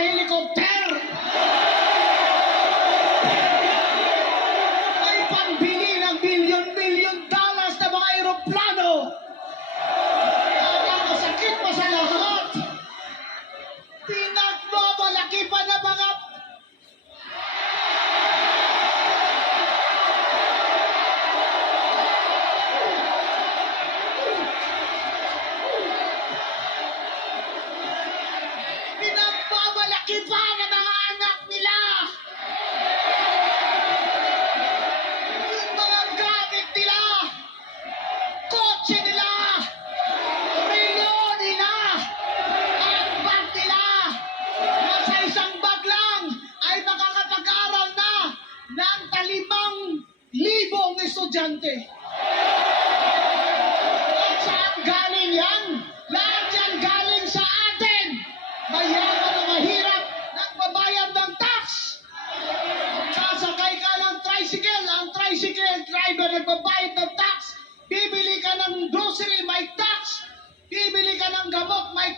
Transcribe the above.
helicopter. May pambili ng bilyon-bilyon dollars na mga aeroplano. Ang masakit pa sa lahat, pinagmamalaki pa na mga pinagmamalaki pa ng mga anak nila. Yung mga gamit nila, kotse nila, relo nila, at bag nila, na sa isang bag lang ay makakapag-aral na ng 5,000 estudyante. At saan galing yan? Lahat yan galing sa atin. Mayaman o mahirap, nagbabayad ng tax. Sasakay ka ng tricycle, ang tricycle driver nagbabayad ng tax. Bibili ka ng grocery, may tax. Bibili ka ng gamot, may